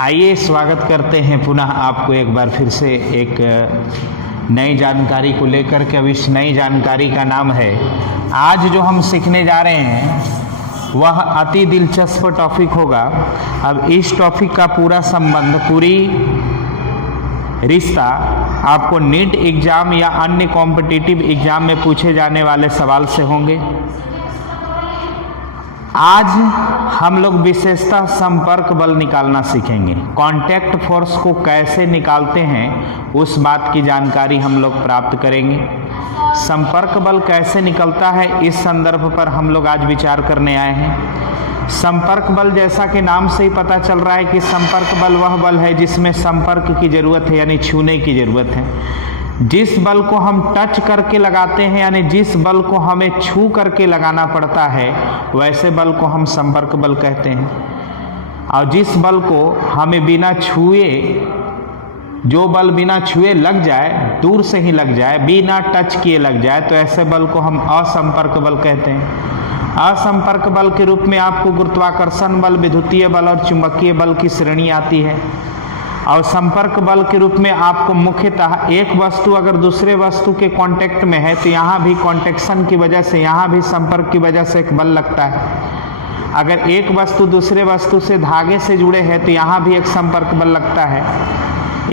आइए स्वागत करते हैं पुनः आपको एक बार फिर से एक नई जानकारी को लेकर के। अब इस नई जानकारी का नाम है, आज जो हम सीखने जा रहे हैं वह अति दिलचस्प टॉपिक होगा। अब इस टॉपिक का पूरा संबंध, पूरी रिश्ता आपको नीट एग्जाम या अन्य कॉम्पिटिटिव एग्जाम में पूछे जाने वाले सवाल से होंगे। आज हम लोग विशेषतः संपर्क बल निकालना सीखेंगे। कांटेक्ट फोर्स को कैसे निकालते हैं उस बात की जानकारी हम लोग प्राप्त करेंगे। संपर्क बल कैसे निकलता है इस संदर्भ पर हम लोग आज विचार करने आए हैं। संपर्क बल, जैसा कि नाम से ही पता चल रहा है कि संपर्क बल वह बल है जिसमें संपर्क की जरूरत है, यानी छूने की जरूरत है। जिस बल को हम टच करके लगाते हैं, यानी जिस बल को हमें छू करके लगाना पड़ता है, वैसे बल को हम संपर्क बल कहते हैं। और जिस बल को हमें बिना छुए, जो बल बिना छुए लग जाए, दूर से ही लग जाए, बिना टच किए लग जाए, तो ऐसे बल को हम असंपर्क बल कहते हैं। असंपर्क बल के रूप में आपको गुरुत्वाकर्षण बल, विद्युतीय बल और चुंबकीय बल की श्रेणी आती है। और संपर्क बल के रूप में आपको मुख्यतः एक वस्तु अगर दूसरे वस्तु के कांटेक्ट में है तो यहाँ भी कॉन्टेक्शन की वजह से, यहाँ भी संपर्क की वजह से एक बल लगता है। अगर एक वस्तु दूसरे वस्तु से धागे से जुड़े हैं तो यहाँ भी एक संपर्क बल लगता है।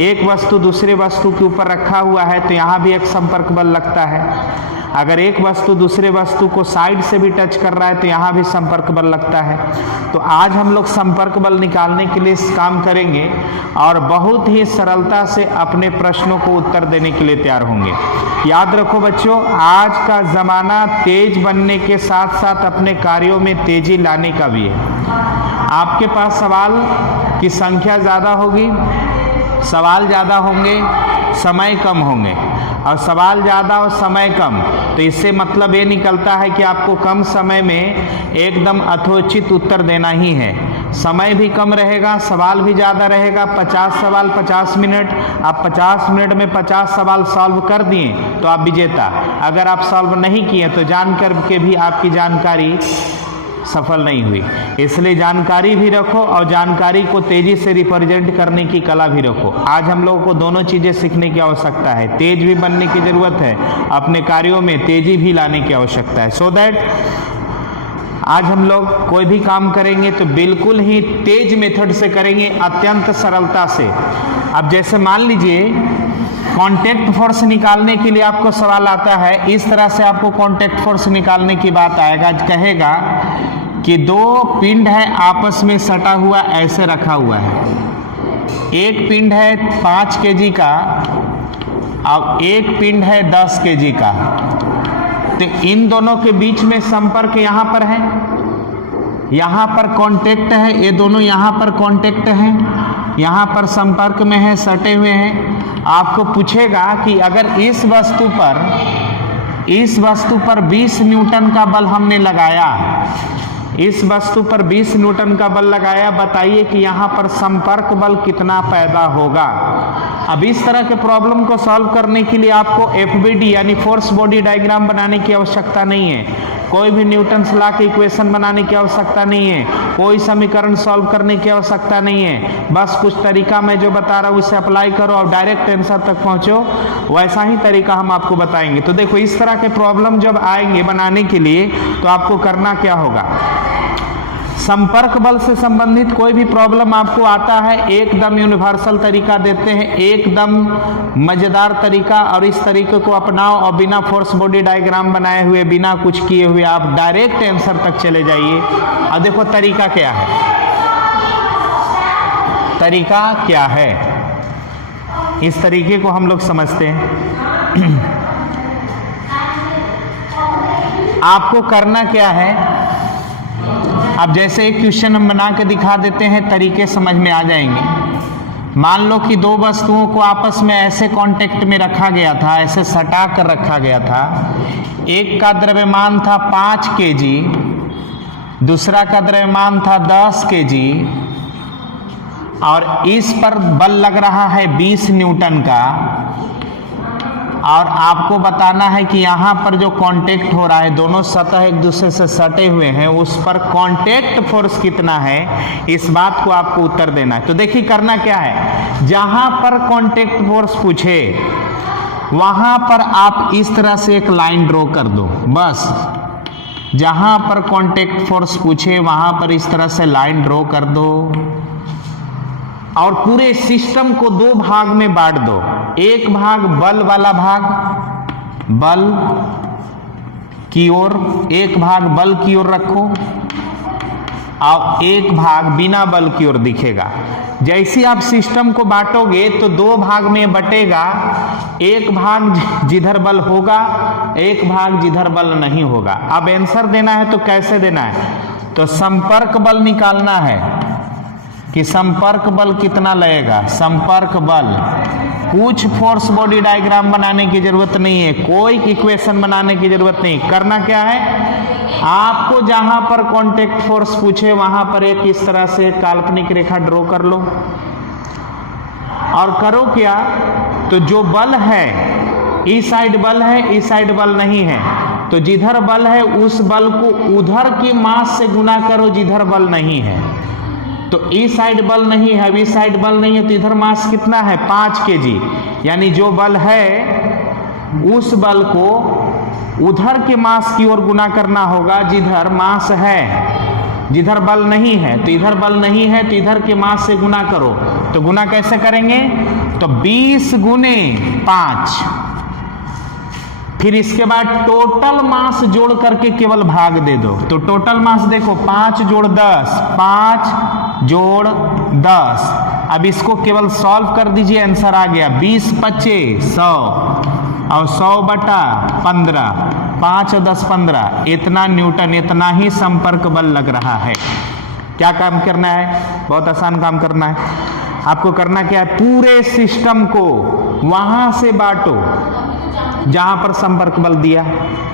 एक वस्तु दूसरे वस्तु के ऊपर रखा हुआ है तो यहाँ भी एक संपर्क बल लगता है। अगर एक वस्तु दूसरे वस्तु को साइड से भी टच कर रहा है तो यहाँ भी संपर्क बल लगता है। तो आज हम लोग संपर्क बल निकालने के लिए काम करेंगे और बहुत ही सरलता से अपने प्रश्नों को उत्तर देने के लिए तैयार होंगे। याद रखो बच्चों, आज का ज़माना तेज बनने के साथ साथ अपने कार्यों में तेजी लाने का भी है। आपके पास सवाल की संख्या ज़्यादा होगी, सवाल ज़्यादा होंगे, समय कम होंगे। और सवाल ज़्यादा और समय कम, तो इससे मतलब ये निकलता है कि आपको कम समय में एकदम यथोचित उत्तर देना ही है। समय भी कम रहेगा, सवाल भी ज़्यादा रहेगा। 50 सवाल 50 मिनट, आप 50 मिनट में 50 सवाल सॉल्व कर दिए तो आप विजेता। अगर आप सॉल्व नहीं किए तो जानकर के भी आपकी जानकारी सफल नहीं हुई। इसलिए जानकारी भी रखो और जानकारी को तेजी से रिप्रेजेंट करने की कला भी रखो। आज हम लोगों को दोनों चीज़ें सीखने की आवश्यकता है। तेज भी बनने की ज़रूरत है, अपने कार्यों में तेजी भी लाने की आवश्यकता है। सो दैट आज हम लोग कोई भी काम करेंगे तो बिल्कुल ही तेज मेथड से करेंगे, अत्यंत सरलता से। अब जैसे मान लीजिए कांटेक्ट फोर्स निकालने के लिए आपको सवाल आता है, इस तरह से आपको कांटेक्ट फोर्स निकालने की बात आएगा। कहेगा कि दो पिंड है आपस में सटा हुआ, ऐसे रखा हुआ है। एक पिंड है 5 kg का और एक पिंड है 10 kg का। तो इन दोनों के बीच में संपर्क यहाँ पर है, यहाँ पर कांटेक्ट है, ये दोनों यहाँ पर कांटेक्ट हैं, यहाँ पर संपर्क में है, सटे हुए हैं। आपको पूछेगा कि अगर इस वस्तु पर 20 न्यूटन का बल हमने लगाया, इस वस्तु पर 20 न्यूटन का बल लगाया, बताइए कि यहाँ पर संपर्क बल कितना पैदा होगा। अब इस तरह के प्रॉब्लम को सॉल्व करने के लिए आपको FBD यानी फोर्स बॉडी डायग्राम बनाने की आवश्यकता नहीं है। कोई भी न्यूटन्स लॉ की इक्वेशन बनाने की आवश्यकता नहीं है। कोई समीकरण सॉल्व करने की आवश्यकता नहीं है। बस कुछ तरीका मैं जो बता रहा हूँ उसे अप्लाई करो और डायरेक्ट आंसर तक पहुँचो। वैसा ही तरीका हम आपको बताएंगे। तो देखो, इस तरह के प्रॉब्लम जब आएंगे बनाने के लिए तो आपको करना क्या होगा। संपर्क बल से संबंधित कोई भी प्रॉब्लम आपको आता है, एकदम यूनिवर्सल तरीका देते हैं, एकदम मजेदार तरीका। और इस तरीके को अपनाओ और बिना फोर्स बॉडी डायग्राम बनाए हुए, बिना कुछ किए हुए आप डायरेक्ट आंसर तक चले जाइए। अब देखो तरीका क्या है, तरीका क्या है, इस तरीके को हम लोग समझते हैं। आपको करना क्या है, अब जैसे एक क्वेश्चन हम बना के दिखा देते हैं, तरीके समझ में आ जाएंगे। मान लो कि दो वस्तुओं को आपस में ऐसे कांटेक्ट में रखा गया था, ऐसे सटा कर रखा गया था। एक का द्रव्यमान था 5 kg, दूसरा का द्रव्यमान था 10 kg और इस पर बल लग रहा है 20 न्यूटन का। और आपको बताना है कि यहाँ पर जो कांटेक्ट हो रहा है, दोनों सतह एक दूसरे से सटे हुए हैं, उस पर कांटेक्ट फोर्स कितना है, इस बात को आपको उत्तर देना है। तो देखिए करना क्या है, जहां पर कांटेक्ट फोर्स पूछे वहां पर आप इस तरह से एक लाइन ड्रॉ कर दो। बस जहां पर कांटेक्ट फोर्स पूछे वहां पर इस तरह से लाइन ड्रॉ कर दो और पूरे सिस्टम को दो भाग में बांट दो। एक भाग बल वाला भाग, बल की ओर, एक भाग बल की ओर रखो और एक भाग बिना बल की ओर दिखेगा। जैसे आप सिस्टम को बांटोगे तो दो भाग में बटेगा, एक भाग जिधर बल होगा, एक भाग जिधर बल नहीं होगा। अब आंसर देना है तो कैसे देना है, तो संपर्क बल निकालना है कि संपर्क बल कितना लगेगा। संपर्क बल, कुछ फोर्स बॉडी डायग्राम बनाने की जरूरत नहीं है, कोई इक्वेशन बनाने की जरूरत नहीं। करना क्या है, आपको जहां पर कांटेक्ट फोर्स पूछे वहां पर एक इस तरह से काल्पनिक रेखा ड्रॉ कर लो और करो क्या, तो जो बल है इस साइड बल है, इस साइड बल नहीं है, तो जिधर बल है उस बल को उधर की मास से गुना करो जिधर बल नहीं है। तो इस साइड बल नहीं है, अब इस साइड बल नहीं है, तो इधर मास कितना है 5 kg, यानी जो बल है उस बल को उधर के मास की ओर गुना करना होगा जिधर मास है। जिधर बल नहीं है तो इधर बल नहीं है तो इधर के मास से गुना करो। तो गुना कैसे करेंगे, तो 20 गुने 5, फिर इसके बाद टोटल मास जोड़ करके केवल भाग दे दो। तो टोटल मास देखो 5 जोड़ 10, 5 जोड़ 10। अब इसको केवल सॉल्व कर दीजिए, आंसर आ गया 20 25 100 और 100 बटा 15, 5 और 10 15, इतना न्यूटन, इतना ही संपर्क बल लग रहा है। क्या काम करना है, बहुत आसान काम करना है। आपको करना क्या है, पूरे सिस्टम को वहां से बांटो जहां पर संपर्क बल दिया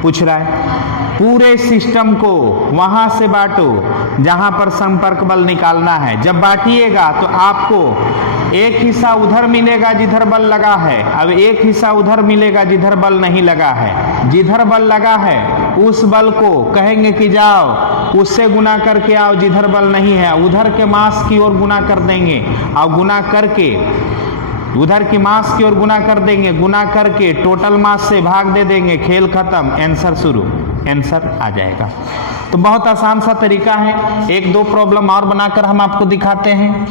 पूछ रहा है, पूरे सिस्टम को वहां से बांटो जहां पर संपर्क बल निकालना है। जब बांटिएगा तो आपको एक हिस्सा उधर मिलेगा जिधर बल लगा है, अब एक हिस्सा उधर मिलेगा जिधर बल नहीं लगा है। जिधर बल लगा है उस बल को कहेंगे कि जाओ उससे गुना करके आओ, जिधर बल नहीं है उधर के मास की ओर गुना कर देंगे और गुना करके उधर की मास की ओर गुना कर देंगे, गुना करके टोटल मास से भाग दे देंगे, खेल खत्म, आंसर शुरू, आंसर आ जाएगा। तो बहुत आसान सा तरीका है। एक दो प्रॉब्लम और बनाकर हम आपको दिखाते हैं।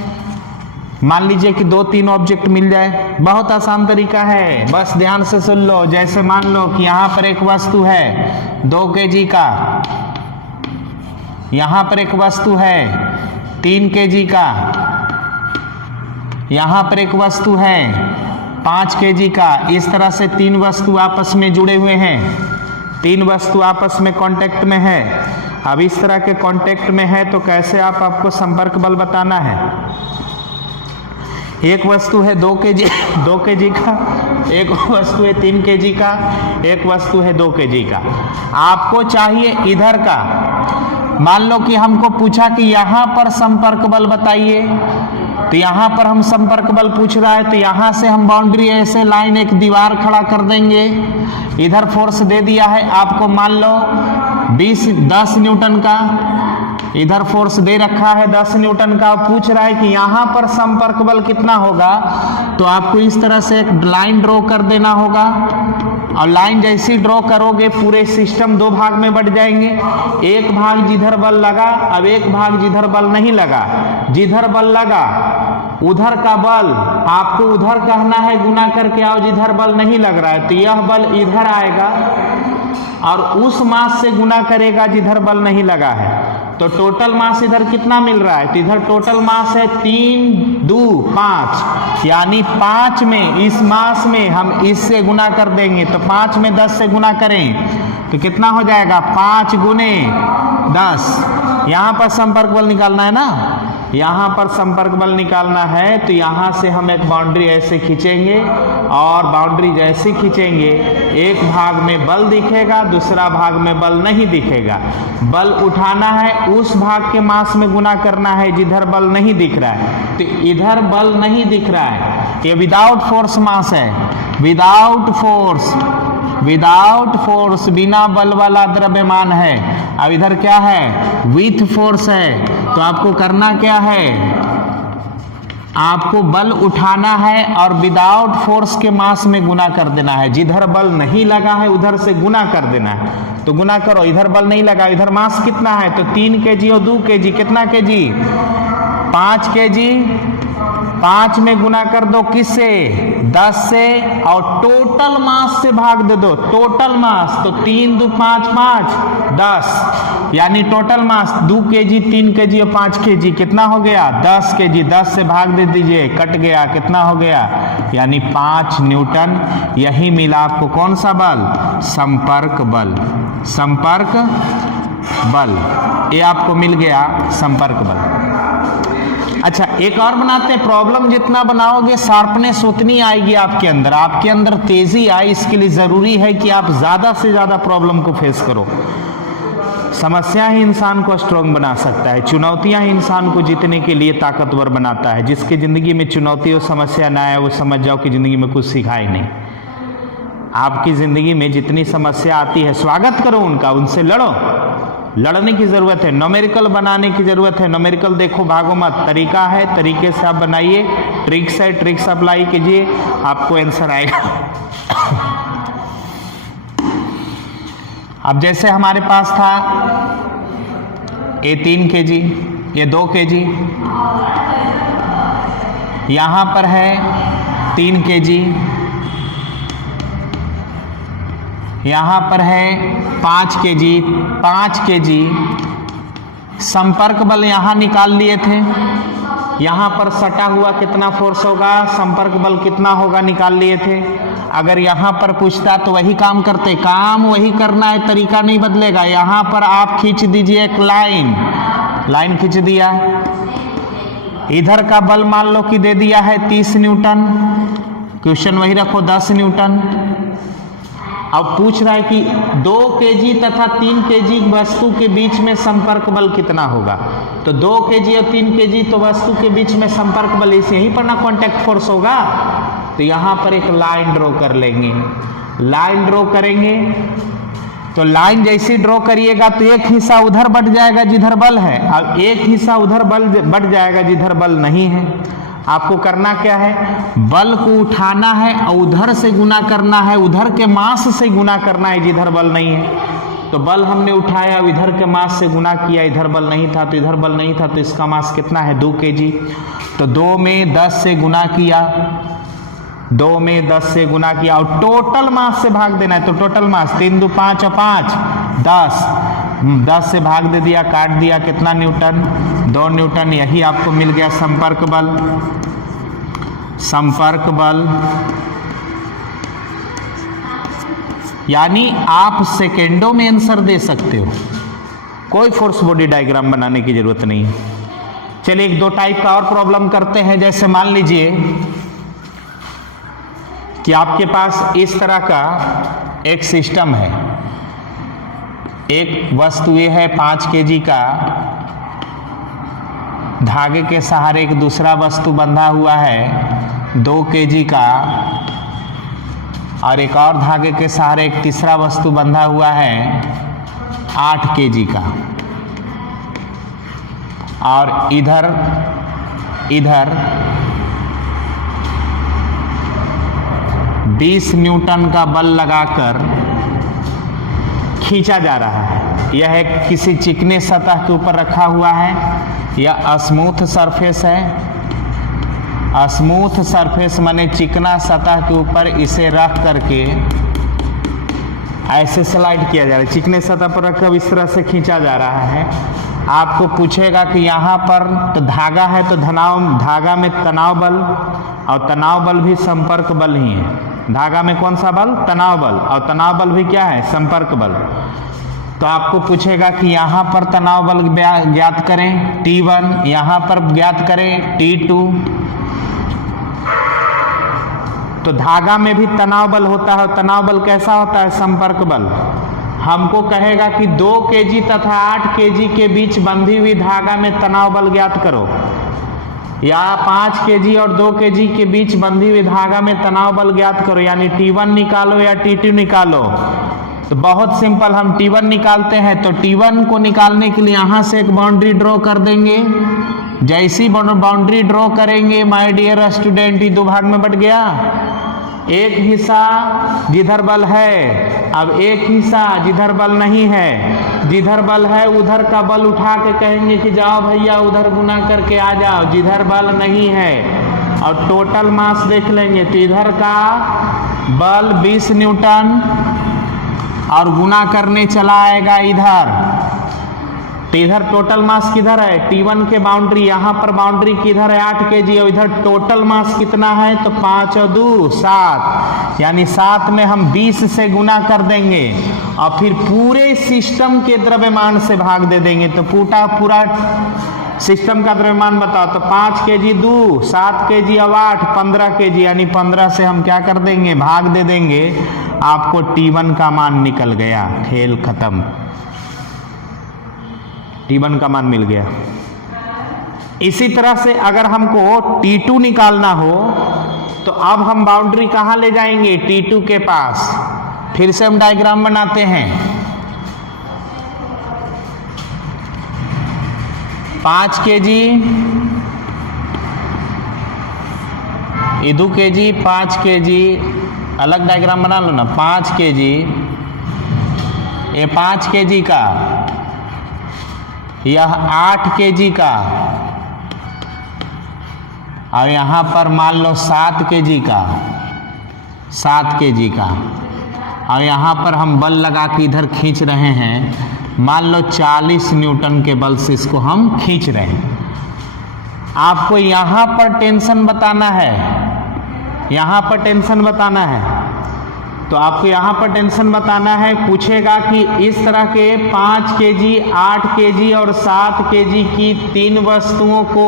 मान लीजिए कि 2-3 ऑब्जेक्ट मिल जाए, बहुत आसान तरीका है, बस ध्यान से सुन लो। जैसे मान लो कि यहाँ पर एक वस्तु है 2 kg का, यहाँ पर एक वस्तु है 3 kg का, यहाँ पर एक वस्तु है 5 kg का। इस तरह से 3 वस्तु आपस में जुड़े हुए हैं, 3 वस्तु आपस में कांटेक्ट में है। अब इस तरह के कांटेक्ट में है तो कैसे आपको संपर्क बल बताना है। एक वस्तु है 2 kg का, एक वस्तु है 3 kg का, एक वस्तु है 2 kg का। आपको चाहिए इधर का। मान लो कि हमको पूछा कि यहाँ पर संपर्क बल बताइए, तो यहाँ पर हम संपर्क बल पूछ रहा है तो यहाँ से हम बाउंड्री ऐसे लाइन एक दीवार खड़ा कर देंगे। इधर फोर्स दे दिया है आपको, मान लो 10 न्यूटन का, इधर फोर्स दे रखा है 10 न्यूटन का। पूछ रहा है कि यहाँ पर संपर्क बल कितना होगा, तो आपको इस तरह से एक लाइन ड्रॉ कर देना होगा और लाइन जैसी ड्रॉ करोगे पूरे सिस्टम 2 भाग में बट जाएंगे। एक भाग जिधर बल लगा, अब एक भाग जिधर बल नहीं लगा। जिधर बल लगा उधर का बल आपको उधर कहना है, गुना करके आओ जिधर बल नहीं लग रहा है, तो यह बल इधर आएगा और उस मास से गुना करेगा जिधर बल नहीं लगा है। तो टोटल मास इधर कितना मिल रहा है, तो इधर टोटल मास है 3 2 5, यानी 5 में इस मास में हम इससे गुना कर देंगे। तो 5 में 10 से गुना करें तो कितना हो जाएगा, 5 गुने 10। यहाँ पर संपर्क बल निकालना है ना, यहाँ पर संपर्क बल निकालना है तो यहाँ से हम एक बाउंड्री ऐसे खींचेंगे और बाउंड्री जैसे खींचेंगे एक भाग में बल दिखेगा, दूसरा भाग में बल नहीं दिखेगा। बल उठाना है, उस भाग के मास में गुना करना है जिधर बल नहीं दिख रहा है। तो इधर बल नहीं दिख रहा है, ये विदाउट फोर्स मास है, विदाउट फोर्स, विदाउट फोर्स, बिना बल वाला द्रव्यमान है। अब इधर क्या है, विथ फोर्स है। तो आपको करना क्या है, आपको बल उठाना है और विदाउट फोर्स के मास में गुना कर देना है। जिधर बल नहीं लगा है उधर से गुना कर देना है। तो गुना करो, इधर बल नहीं लगा, इधर मास कितना है, तो 3 kg और 2 kg, कितना kg, 5 kg। 5 में गुना कर दो किससे, 10 से, और टोटल मास से भाग दे दो, टोटल मास। तो 3 2 5 5 10, यानी टोटल मास 2 kg, 3 kg और 5 kg, कितना हो गया, 10 kg। 10 से भाग दे दीजिए, कट गया, कितना हो गया, यानी 5 न्यूटन। यही मिला आपको कौन सा बल, संपर्क बल, संपर्क बल। ये आपको मिल गया संपर्क बल। अच्छा, एक और बनाते हैं। प्रॉब्लम जितना बनाओगे शार्पनेस उतनी आएगी आपके अंदर तेजी आए। इसके लिए जरूरी है कि आप ज्यादा से ज्यादा प्रॉब्लम को फेस करो। समस्या ही इंसान को स्ट्रांग बना सकता है, चुनौतियां ही इंसान को जीतने के लिए ताकतवर बनाता है। जिसकी जिंदगी में चुनौती और समस्या ना आए, वो समझ जाओ कि जिंदगी में कुछ सीखा ही नहीं। आपकी जिंदगी में जितनी समस्या आती है, स्वागत करो उनका, उनसे लड़ो। लड़ने की जरूरत है, न्यूमेरिकल बनाने की जरूरत है। न्यूमेरिकल देखो, भागो मत, तरीका है, तरीके से आप बनाइए। ट्रिक्स है, ट्रिक्स अप्लाई कीजिए, आपको आंसर आएगा। अब जैसे हमारे पास था ये 3 kg, ये 2 kg, यहां पर है 3 kg, यहां पर है 5 kg, 5 kg। संपर्क बल यहां निकाल लिए थे, यहां पर सटा हुआ कितना फोर्स होगा, संपर्क बल कितना होगा निकाल लिए थे। अगर यहां पर पूछता तो वही काम करते, काम वही करना है, तरीका नहीं बदलेगा। यहां पर आप खींच दीजिए एक लाइन, लाइन खींच दिया। इधर का बल मान लो कि दे दिया है 30 न्यूटन, क्वेश्चन वही रखो 10 न्यूटन। अब पूछ रहा है कि 2 kg तथा 3 kg वस्तु के बीच में संपर्क बल कितना होगा। तो 2 kg और 3 kg तो वस्तु के बीच में संपर्क बल, इसे यहीं पर ना कांटेक्ट फोर्स होगा। तो यहां पर एक लाइन ड्रॉ कर लेंगे, लाइन ड्रॉ करेंगे। तो लाइन जैसे ड्रॉ करिएगा तो एक हिस्सा उधर बढ़ जाएगा जिधर बल है, अब एक हिस्सा उधर बल बढ़ जाएगा जिधर बल नहीं है। आपको करना क्या है, बल को उठाना है और उधर से गुना करना है, उधर के मास से गुना करना है जिधर बल नहीं है। तो बल हमने उठाया, इधर के मास से गुना किया, इधर बल नहीं था तो इधर बल नहीं था, तो इसका मास कितना है 2 kg। तो 2 में 10 से गुना किया, 2 में 10 से गुना किया और टोटल मास से भाग देना है। तो टोटल मास 3 2 5 और 5 10, 10 से भाग दे दिया, काट दिया, कितना न्यूटन, 2 न्यूटन। यही आपको मिल गया संपर्क बल, संपर्क बल। यानी आप सेकेंडों में आंसर दे सकते हो, कोई फोर्स बॉडी डायग्राम बनाने की जरूरत नहीं है। चलिए 1 2 टाइप का और प्रॉब्लम करते हैं। जैसे मान लीजिए कि आपके पास इस तरह का एक सिस्टम है, एक वस्तु ये है 5 kg का, धागे के सहारे एक दूसरा वस्तु बंधा हुआ है 2 kg का, और एक और धागे के सहारे एक तीसरा वस्तु बंधा हुआ है 8 kg का। और इधर 20 न्यूटन का बल लगाकर खींचा जा रहा है। यह एक किसी चिकने सतह के ऊपर रखा हुआ है, यह स्मूथ सरफेस है। स्मूथ सरफेस माने चिकना सतह के ऊपर इसे रख करके ऐसे स्लाइड किया जा रहा है, चिकने सतह पर रखकर इस तरह से खींचा जा रहा है। आपको पूछेगा कि यहाँ पर तो धागा है, तो धागा में तनाव बल, और तनाव बल भी संपर्क बल ही है। धागा में कौन सा बल, तनाव बल, और तनाव बल भी क्या है, संपर्क बल। तो आपको पूछेगा कि यहाँ पर तनाव बल ज्ञात करें T1, यहाँ पर ज्ञात करें T2। तो धागा में भी तनाव बल होता है, तनाव बल कैसा होता है, संपर्क बल। हमको कहेगा कि 2 kg तथा 8 kg के बीच बंधी हुई धागा में तनाव बल ज्ञात करो। या 5 kg और 2 kg के बीच बंधी हुई धागा में तनाव बल ज्ञात करो, यानी T1 निकालो या T2 निकालो। तो बहुत सिंपल, हम T1 निकालते हैं तो T1 को निकालने के लिए यहां से एक बाउंड्री ड्रॉ कर देंगे। जैसी बाउंड्री ड्रॉ करेंगे माय डियर स्टूडेंट, ये दो भाग में बट गया। एक हिस्सा जिधर बल है, अब एक हिस्सा जिधर बल नहीं है। जिधर बल है उधर का बल उठा के कहेंगे कि जाओ भैया उधर गुना करके आ जाओ। जिधर बल नहीं है और टोटल मास देख लेंगे तो इधर का बल 20 न्यूटन और गुना करने चला आएगा इधर। तो इधर टोटल मास किधर है, T1 के बाउंड्री, यहाँ पर बाउंड्री किधर है 8 kg और इधर टोटल मास कितना है तो 5 और 2 7, यानी 7 में हम 20 से गुना कर देंगे और फिर पूरे सिस्टम के द्रव्यमान से भाग दे देंगे। तो पूरा सिस्टम का द्रव्यमान बताओ, तो 5 kg 2 7 kg और 8 15 kg, यानी 15 से हम क्या कर देंगे भाग दे देंगे। आपको T1 का मान निकल गया, खेल खत्म। T1 का मान मिल गया। इसी तरह से अगर हमको T2 निकालना हो तो अब हम बाउंड्री कहां ले जाएंगे, T2 के पास। फिर से हम डायग्राम बनाते हैं। 5 kg इधू kg 5 kg, अलग डायग्राम बना लो ना। 5 kg ये 5 kg का, यह 8 kg का और यहां पर मान लो 7 kg का, 7 kg का। और यहां पर हम बल लगा के इधर खींच रहे हैं, मान लो 40 न्यूटन के बल से इसको हम खींच रहे हैं। आपको यहां पर टेंशन बताना है, यहां पर टेंशन बताना है। तो आपको यहाँ पर टेंशन बताना है, पूछेगा कि इस तरह के 5 kg 8 kg और 7 kg की 3 वस्तुओं को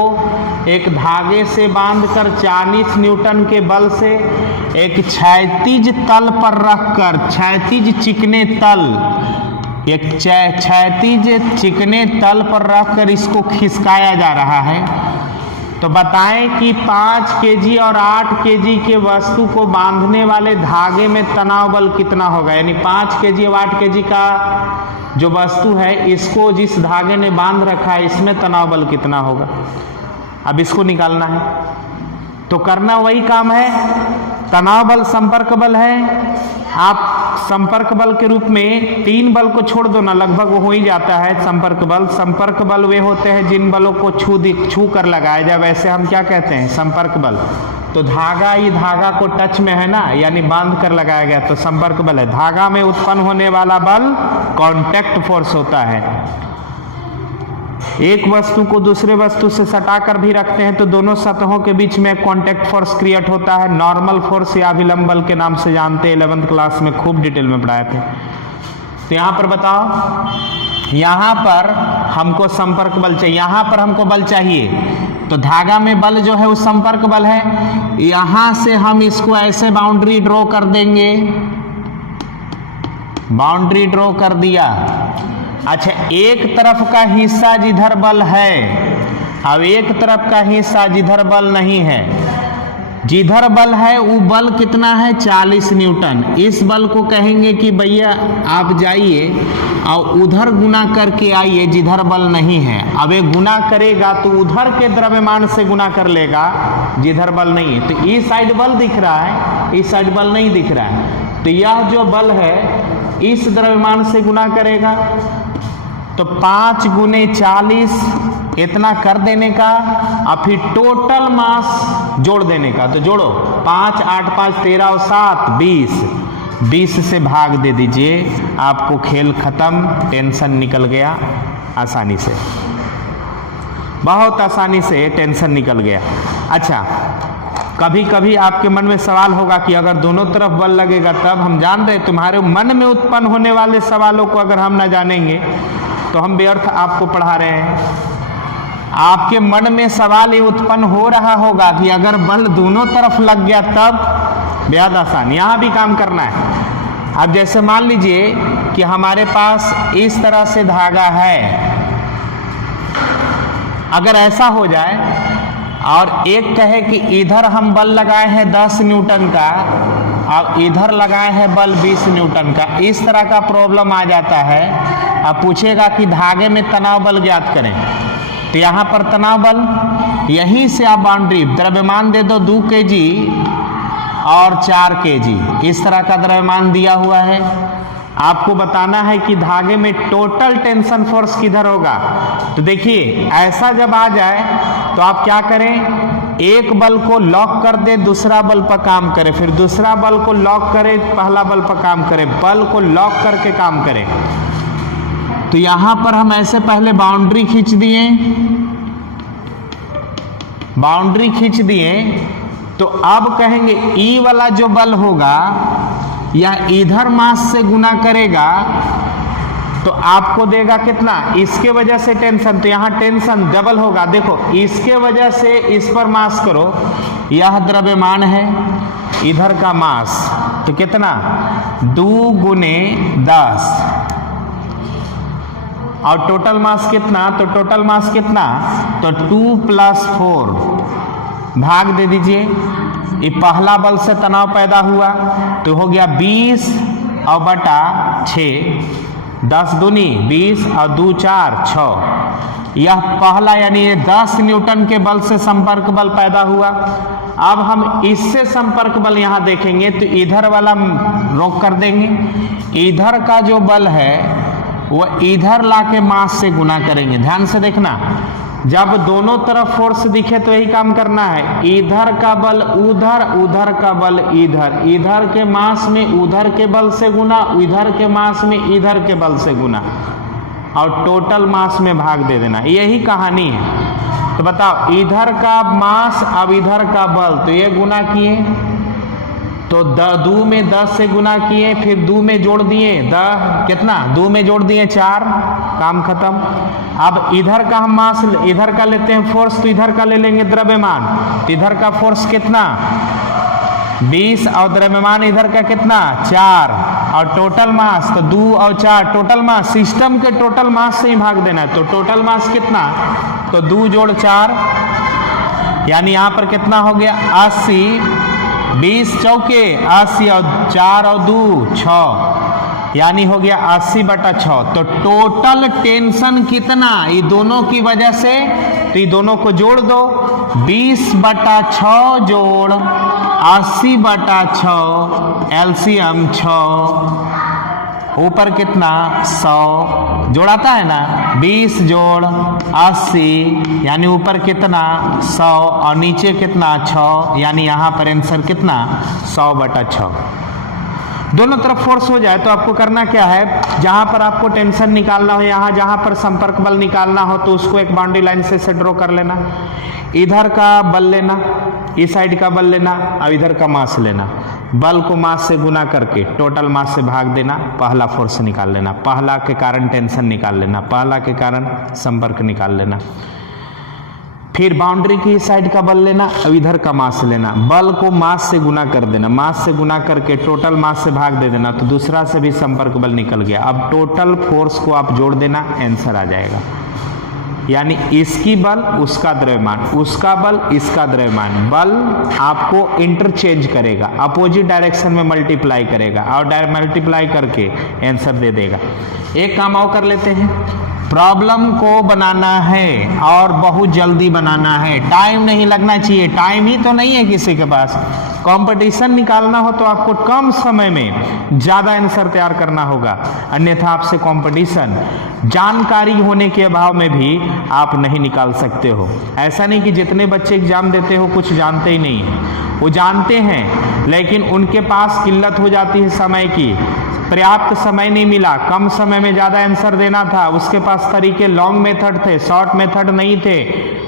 एक धागे से बांधकर 40 न्यूटन के बल से एक क्षैतिज तल पर रखकर, क्षैतिज चिकने तल, एक क्षैतिज चिकने तल पर रखकर इसको खिसकाया जा रहा है। तो बताएं कि 5 kg और 8 kg के वस्तु को बांधने वाले धागे में तनाव बल कितना होगा, यानी 5 kg और 8 kg का जो वस्तु है इसको जिस धागे ने बांध रखा है इसमें तनाव बल कितना होगा। अब इसको निकालना है तो करना वही काम है। तनाव बल संपर्क बल है, आप संपर्क बल के रूप में 3 बल को छोड़ दो ना, लगभग वो हो ही जाता है संपर्क बल। संपर्क बल वे होते हैं जिन बलों को छू कर लगाया जाए, वैसे हम क्या कहते हैं संपर्क बल। तो धागा, ये धागा को टच में है ना, यानी बांध कर लगाया गया तो संपर्क बल है। धागा में उत्पन्न होने वाला बल कांटेक्ट फोर्स होता है। एक वस्तु को दूसरे वस्तु से सटाकर भी रखते हैं तो दोनों सतहों के बीच में कांटेक्ट फोर्स क्रिएट होता है। नॉर्मल फोर्स या अभिलंब बल के नाम से जानते हैं, 11th क्लास में खूब डिटेल में पढ़ाए थे। तो यहाँ पर बताओ, यहाँ पर हमको संपर्क बल चाहिए, यहाँ पर हमको बल चाहिए तो धागा में बल जो है वो संपर्क बल है। यहाँ से हम इसको ऐसे बाउंड्री ड्रॉ कर देंगे, बाउंड्री ड्रॉ कर दिया। अच्छा, एक तरफ का हिस्सा जिधर बल है, अब एक तरफ का हिस्सा जिधर बल नहीं है। जिधर बल है वो बल कितना है 40 न्यूटन। इस बल को कहेंगे कि भैया आप जाइए और उधर गुना करके आइए जिधर बल नहीं है। अब ये गुना करेगा तो उधर के द्रव्यमान से गुना कर लेगा जिधर बल नहीं है। तो इस साइड बल दिख रहा है, इस साइड बल नहीं दिख रहा है, तो यह जो बल है इस द्रव्यमान से गुना करेगा। तो 5 गुने 40 इतना कर देने का और फिर टोटल मास जोड़ देने का। तो जोड़ो, 5 8 5 13 और 7 20 से भाग दे दीजिए, आपको खेल खत्म, टेंशन निकल गया आसानी से, बहुत आसानी से टेंशन निकल गया। अच्छा, कभी कभी आपके मन में सवाल होगा कि अगर दोनों तरफ बल लगेगा तब। हम जान रहे तुम्हारे मन में उत्पन्न होने वाले सवालों को अगर हम ना जानेंगे तो हम व्यर्थ आपको पढ़ा रहे हैं। आपके मन में सवाल ये उत्पन्न हो रहा होगा कि अगर बल दोनों तरफ लग गया तब। बेहद आसान, यहाँ भी काम करना है। अब जैसे मान लीजिए कि हमारे पास इस तरह से धागा है, अगर ऐसा हो जाए और एक कहे कि इधर हम बल लगाए हैं 10 न्यूटन का और इधर लगाए हैं बल 20 न्यूटन का, इस तरह का प्रॉब्लम आ जाता है। अब पूछेगा कि धागे में तनाव बल ज्ञात करें, तो यहाँ पर तनाव बल, यहीं से आप बाउंड्री द्रव्यमान दे दो 2 kg और 4 kg, इस तरह का द्रव्यमान दिया हुआ है। आपको बताना है कि धागे में टोटल टेंशन फोर्स किधर होगा। तो देखिए ऐसा जब आ जाए तो आप क्या करें, एक बल को लॉक कर दे, दूसरा बल पर काम करे, फिर दूसरा बल को लॉक करे, पहला बल पर काम करे, बल को लॉक करके काम करे। तो यहां पर हम ऐसे पहले बाउंड्री खींच दिए, बाउंड्री खींच दिए, तो अब कहेंगे ई वाला जो बल होगा या इधर मास से गुना करेगा तो आपको देगा कितना, इसके वजह से टेंशन, तो यहाँ टेंशन डबल होगा। देखो इसके वजह से इस पर मास करो, यह द्रव्यमान है, इधर का मास, तो कितना 2 गुने 10 और टोटल मास कितना, तो टोटल मास कितना, तो 2 + 4 भाग दे दीजिए। ये पहला बल से तनाव पैदा हुआ तो हो गया 20 और बटा 6, 10 दूनी 20 और 2 4 6, यह पहला यानी 10 न्यूटन के बल से संपर्क बल पैदा हुआ। अब हम इससे संपर्क बल यहाँ देखेंगे तो इधर वाला रोक कर देंगे, इधर का जो बल है वह इधर लाके मास से गुना करेंगे। ध्यान से देखना, जब दोनों तरफ फोर्स दिखे तो यही काम करना है, इधर का बल उधर, उधर का बल इधर, इधर के मास में उधर के बल से गुना, इधर के मास में इधर के बल से गुना और टोटल मास में भाग दे देना, यही कहानी है। तो बताओ इधर का मास अब इधर का बल, तो ये गुना किए तो 2 में 10 से गुना किए, फिर 2 में जोड़ दिए, कितना 2 में जोड़ दिए 4, काम खत्म। अब इधर का हम मास इधर का लेते हैं फोर्स, तो इधर का ले लेंगे द्रव्यमान, तो इधर का फोर्स कितना 20 और द्रव्यमान इधर का कितना 4 और टोटल मास तो 2 और 4, टोटल मास सिस्टम के टोटल मास से ही भाग देना है। तो टोटल मास कितना, तो 2 जोड़ 4 यानी यहाँ पर कितना हो गया 80, 20 चौके 80 और 4 और 2 6, यानी हो गया 80 बटा 6। तो टोटल टेंशन कितना, ये दोनों की वजह से, तो ये दोनों को जोड़ दो, 20 बटा 6 जोड़ 80 बटा 6, एलसीएम 6, ऊपर कितना 100 जोड़ाता है ना, 20 जोड़ 80 यानी ऊपर कितना 100 और नीचे कितना 6, यानी यहाँ पर आंसर कितना 100 बटा 6। दोनों तरफ फोर्स हो जाए तो आपको करना क्या है, जहां पर आपको टेंशन निकालना हो, यहाँ जहां पर संपर्क बल निकालना हो तो उसको एक बाउंड्री लाइन से ड्रॉ कर लेना, इधर का बल लेना, इस साइड का बल लेना और इधर का मास लेना, बल को मास से गुना करके टोटल मास से भाग देना, पहला फोर्स निकाल लेना, पहला के कारण टेंशन निकाल लेना, पहला के कारण संपर्क निकाल लेना, फिर बाउंड्री की साइड का बल लेना और इधर का मास लेना, बल को मास से गुना कर देना, मास से गुना करके टोटल मास से भाग दे देना, तो दूसरा से भी संपर्क बल निकल गया। अब टोटल फोर्स को आप जोड़ देना, आंसर आ जाएगा, यानी इसकी बल उसका द्रव्यमान, उसका बल इसका द्रव्यमान, बल आपको इंटरचेंज करेगा, अपोजिट डायरेक्शन में मल्टीप्लाई करेगा और मल्टीप्लाई करके आंसर दे देगा। एक काम और कर लेते हैं, प्रॉब्लम को बनाना है और बहुत जल्दी बनाना है, टाइम नहीं लगना चाहिए, टाइम ही तो नहीं है किसी के पास। कंपटीशन निकालना हो तो आपको कम समय में ज़्यादा आंसर तैयार करना होगा, अन्यथा आपसे कंपटीशन, जानकारी होने के अभाव में भी आप नहीं निकाल सकते हो। ऐसा नहीं कि जितने बच्चे एग्जाम देते हो कुछ जानते ही नहीं है, वो जानते हैं लेकिन उनके पास किल्लत हो जाती है समय की, पर्याप्त समय नहीं मिला, कम समय में ज़्यादा आंसर देना था, उसके पास तरीके लॉन्ग मेथड थे, शॉर्ट मेथड नहीं थे,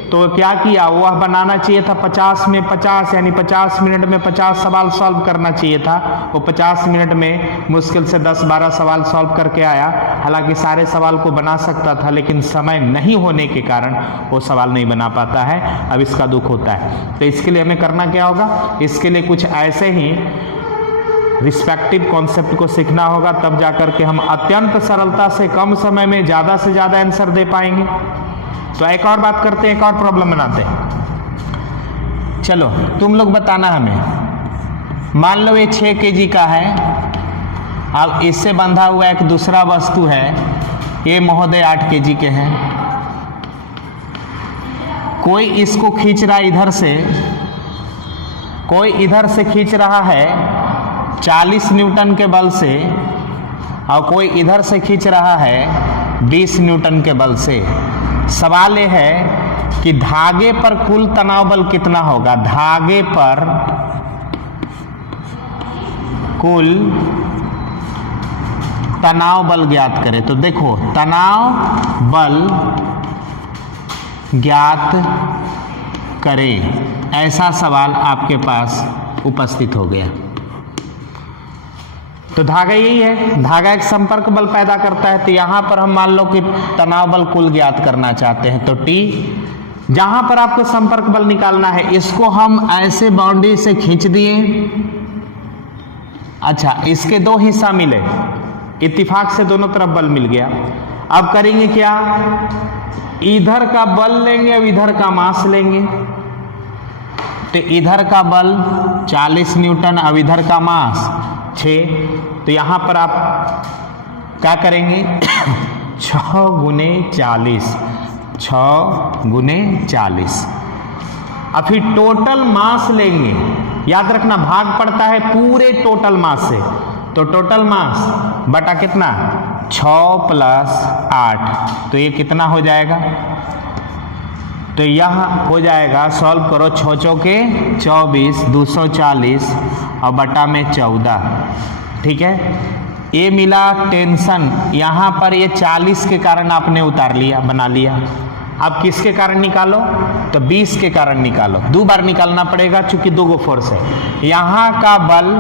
तो क्या किया, वह बनाना चाहिए था 50 में 50 यानी 50 मिनट में 50 सवाल सॉल्व करना चाहिए था, वो 50 मिनट में मुश्किल से 10-12 सवाल सॉल्व करके आया। हालांकि सारे सवाल को बना सकता था लेकिन समय नहीं होने के कारण वो सवाल नहीं बना पाता है, अब इसका दुख होता है। तो इसके लिए हमें करना क्या होगा, इसके लिए कुछ ऐसे ही रिस्पेक्टिव कॉन्सेप्ट को सीखना होगा, तब जाकर के हम अत्यंत सरलता से कम समय में ज़्यादा से ज़्यादा आंसर दे पाएंगे। तो एक और बात करते हैं, एक और प्रॉब्लम बनाते हैं। चलो तुम लोग बताना हमें। मान लो ये 6 kg का है, अब इससे बंधा हुआ एक दूसरा वस्तु है, ये महोदय 8 kg के हैं। कोई इसको खींच रहा इधर से, कोई इधर से खींच रहा है 40 न्यूटन के बल से, और कोई इधर से खींच रहा है 20 न्यूटन के बल से। सवाल ये है कि धागे पर कुल तनाव बल कितना होगा। धागे पर कुल तनाव बल ज्ञात करें। तो देखो तनाव बल ज्ञात करें, ऐसा सवाल आपके पास उपस्थित हो गया। तो धागा यही है, धागा एक संपर्क बल पैदा करता है। तो यहां पर हम मान लो कि तनाव बल कुल ज्ञात करना चाहते हैं, तो T, जहां पर आपको संपर्क बल निकालना है, इसको हम ऐसे बाउंड्री से खींच दिए। अच्छा, इसके 2 हिस्सा मिले, इत्तेफाक से दोनों तरफ बल मिल गया। अब करेंगे क्या, इधर का बल लेंगे, अब इधर का मास लेंगे। तो इधर का बल 40 न्यूटन, अब इधर का मास 6। तो यहां पर आप क्या करेंगे 6 गुने 40, 6 गुने 40। अब फिर टोटल मास लेंगे। याद रखना भाग पड़ता है पूरे टोटल मास से, तो टोटल मास बटा कितना 6 + 8, तो ये कितना हो जाएगा। तो यह हो जाएगा, सॉल्व करो, 6 चौके 24, 240 और बटा में 14। ठीक है, ये मिला टेंशन। यहाँ पर ये 40 के कारण आपने उतार लिया, बना लिया। अब किसके कारण निकालो, तो 20 के कारण निकालो। 2 बार निकालना पड़ेगा चूंकि 2 गो फोर्स है। यहाँ का बल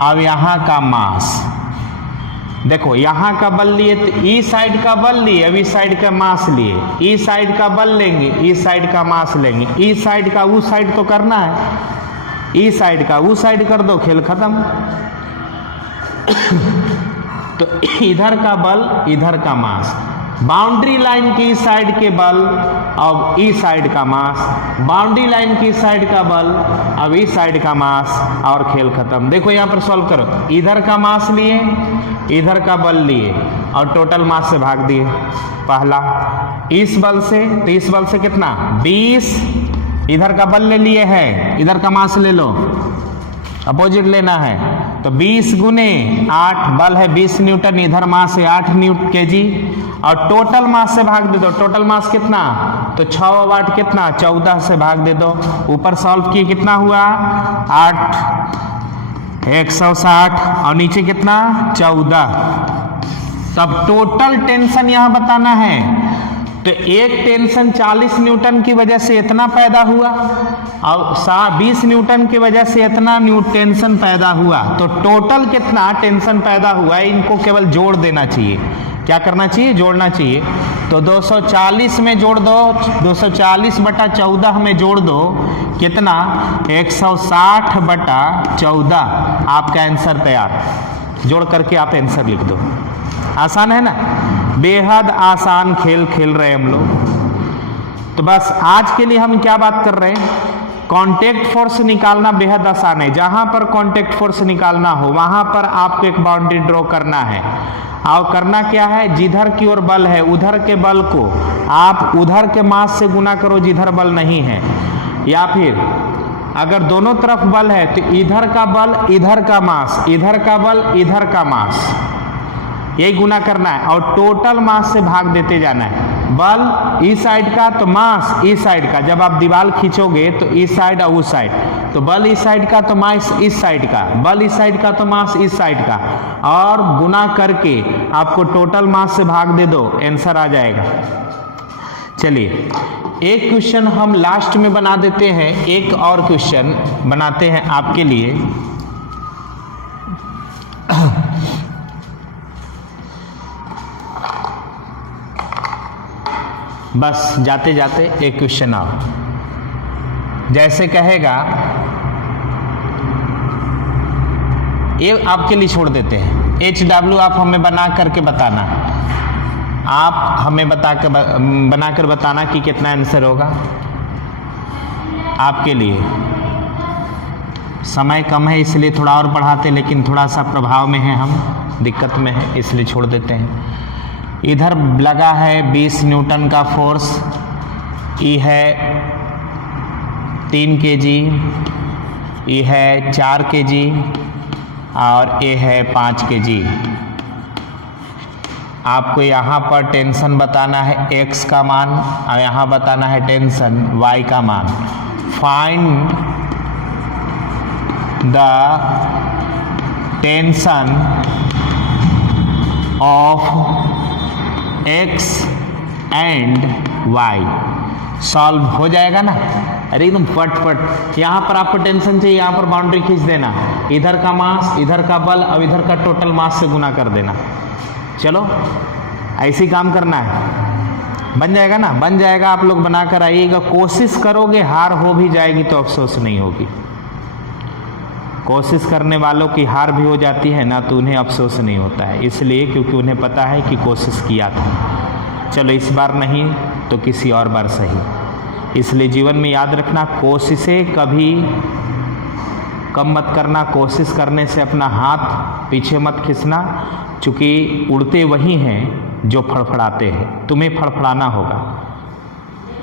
अब यहाँ का मास, देखो यहाँ का बल लिए तो ई साइड का बल लिए, अब इस साइड का मास लिए। ई साइड का बल लेंगे, इस साइड का मास लेंगे। ई साइड का उस साइड तो करना है, ई साइड का उस साइड कर दो, खेल खत्म। तो इधर का बल, इधर का मास, बाउंड्री लाइन की साइड के बल अब इस साइड का मास, बाउंड्री लाइन की साइड का बल अब इस साइड का मास, और खेल खत्म। देखो यहाँ पर सॉल्व करो, इधर का मास लिए, इधर का बल लिए और टोटल मास से भाग दिए। पहला इस बल से, तो इस बल से कितना 20, इधर का बल ले लिए है, इधर का मास ले लो, अपोजिट लेना है। तो 20 गुने 8, बल है 20 न्यूटन, इधर मास है 8 kg, और टोटल मास से भाग दे दो। टोटल मास कितना, तो 6 और 8 कितना 14 से भाग दे दो। ऊपर सॉल्व किए कितना हुआ 8 160 और नीचे कितना 14। तब टोटल टेंशन यहां बताना है। तो एक टेंशन 40 न्यूटन की वजह से इतना पैदा हुआ और 20 न्यूटन की वजह से इतना टेंशन पैदा हुआ। तो टोटल कितना टेंशन पैदा हुआ है, इनको केवल जोड़ देना चाहिए। क्या करना चाहिए, जोड़ना चाहिए। तो 240 में जोड़ दो, 240 बटा 14 में जोड़ दो, कितना 160 बटा 14। आपका आंसर तैयार, जोड़ करके आप आंसर लिख दो। आसान है ना, बेहद आसान खेल खेल रहे हम लोग। तो बस आज के लिए हम क्या बात कर रहे हैं, कांटेक्ट फोर्स निकालना बेहद आसान है। जहां पर कांटेक्ट फोर्स निकालना हो वहां पर आपको एक बाउंड्री ड्रॉ करना है। और करना क्या है, जिधर की ओर बल है उधर के बल को आप उधर के मास से गुना करो जिधर बल नहीं है, या फिर अगर दोनों तरफ बल है तो इधर का बल इधर का मास, इधर का बल इधर का मास, यही गुना करना है और टोटल मास से भाग देते जाना है। बल इस साइड का तो मास इस साइड का, जब आप दीवार खींचोगे तो इस साइड और उस साइड, तो बल इस साइड का तो मास इस साइड का, बल इस साइड का तो मास इस साइड का, और गुना करके आपको टोटल मास से भाग दे दो, आंसर आ जाएगा। चलिए एक क्वेश्चन हम लास्ट में बना देते हैं, एक और क्वेश्चन बनाते हैं आपके लिए। बस जाते जाते एक क्वेश्चन आओ, जैसे कहेगा, ये आपके लिए छोड़ देते हैं। HW आप हमें बना करके बताना, आप हमें बना कर बताना कि कितना आंसर होगा। आपके लिए। समय कम है इसलिए थोड़ा और पढ़ाते, लेकिन थोड़ा सा प्रभाव में है हम, दिक्कत में है इसलिए छोड़ देते हैं। इधर लगा है 20 न्यूटन का फोर्स, ई है 3 kg, ई है 4 kg और ए है 5 kg। आपको यहाँ पर टेंशन बताना है x का मान और यहाँ बताना है टेंशन y का मान। Find the tension of x and y। Solve हो जाएगा ना, अरे एकदम फट। यहाँ पर आपको टेंशन चाहिए, यहाँ पर बाउंड्री खींच देना, इधर का मास, इधर का बल और इधर का टोटल मास से गुना कर देना। चलो ऐसे ही काम करना है, बन जाएगा ना, बन जाएगा। आप लोग बना कर आइएगा, कोशिश करोगे, हार हो भी जाएगी तो अफसोस नहीं होगी। कोशिश करने वालों की हार भी हो जाती है ना तो उन्हें अफसोस नहीं होता है, इसलिए क्योंकि उन्हें पता है कि कोशिश किया था। चलो इस बार नहीं तो किसी और बार सही। इसलिए जीवन में याद रखना, कोशिशें कभी कम मत करना, कोशिश करने से अपना हाथ पीछे मत खींचना, चूँकि उड़ते वही हैं जो फड़फड़ाते हैं। तुम्हें फड़फड़ाना होगा,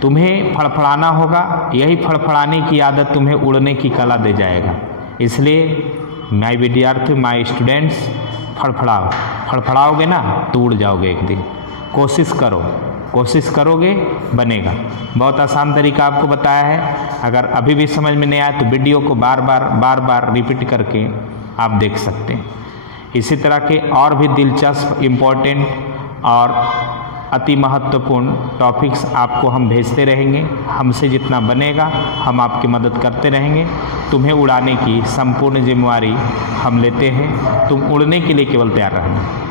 तुम्हें फड़फड़ाना होगा, यही फड़फड़ाने की आदत तुम्हें उड़ने की कला दे जाएगा। इसलिए माय विद्यार्थी, माय स्टूडेंट्स, फड़फड़ाओ, फड़फड़ाओगे ना तो उड़ जाओगे एक दिन। कोशिश करो, कोशिश करोगे बनेगा। बहुत आसान तरीका आपको बताया है, अगर अभी भी समझ में नहीं आया तो वीडियो को बार बार रिपीट करके आप देख सकते हैं। इसी तरह के और भी दिलचस्प, इम्पोर्टेंट और अति महत्वपूर्ण टॉपिक्स आपको हम भेजते रहेंगे। हमसे जितना बनेगा हम आपकी मदद करते रहेंगे। तुम्हें उड़ाने की संपूर्ण जिम्मेवारी हम लेते हैं, तुम उड़ने के लिए केवल तैयार रहना।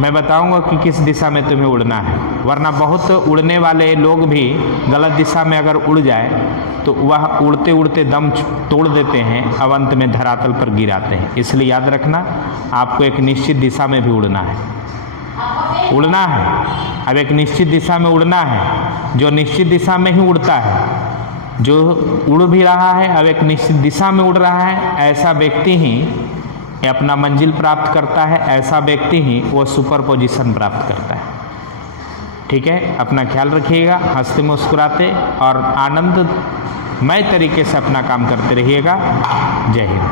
मैं बताऊंगा कि किस दिशा में तुम्हें उड़ना है, वरना बहुत उड़ने वाले लोग भी गलत दिशा में अगर उड़ जाए तो वह उड़ते उड़ते दम तोड़ देते हैं, अब अंत में धरातल पर गिराते हैं। इसलिए याद रखना, आपको एक निश्चित दिशा में भी उड़ना है, उड़ना है। अब एक निश्चित दिशा में उड़ना है, जो निश्चित दिशा में ही उड़ता है, जो उड़ भी रहा है अब एक निश्चित दिशा में उड़ रहा है, ऐसा व्यक्ति ही अपना मंजिल प्राप्त करता है, ऐसा व्यक्ति ही वो सुपर पोजीशन प्राप्त करता है। ठीक है, अपना ख्याल रखिएगा, हंसते मुस्कुराते और आनंदमय तरीके से अपना काम करते रहिएगा। जय हिंद।